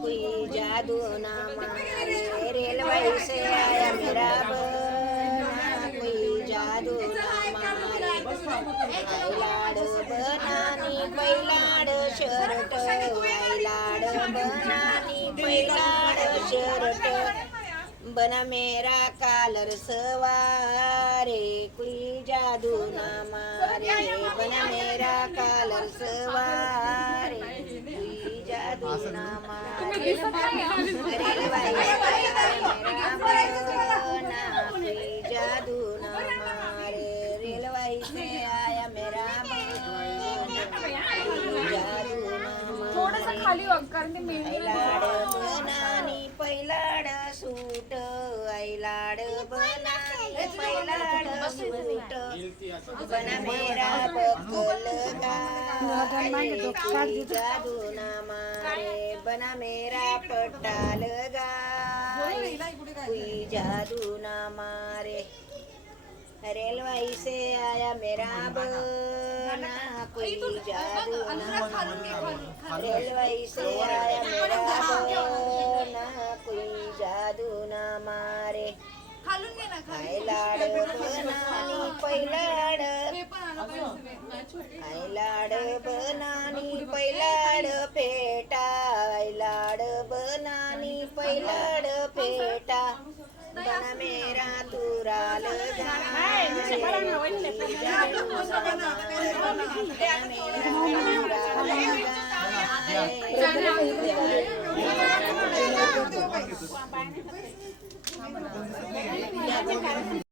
कोई जादू ना मारे रेलवे से आया मेरा बना। कोई जादू ना मारे लाड बनानी पैलाड शर्ट लाड बनानी पैलाड शर्ट बना मेरा कालर सवारे कोई जादू ना मारे बना मेरा कालर सवारे जादू ना रेलवाई बना से आया मेरा थोडस खाली कारण की बनानी पैलाड सूट बनानी पैलाड सूट बना मेरा बकल जादू मारे मेरा पट्टा गाय कोई जादू ना मारे। रेलवाई से आया मेरा बना। कोई जादू ना रेलवाई से आया मेरा बना। कोई जादू ना मारे। खालून लाड बनानी पैलाड। हाय लाड बनानी पैलाड पे। बनानी पैलाड पेटा बना मेरा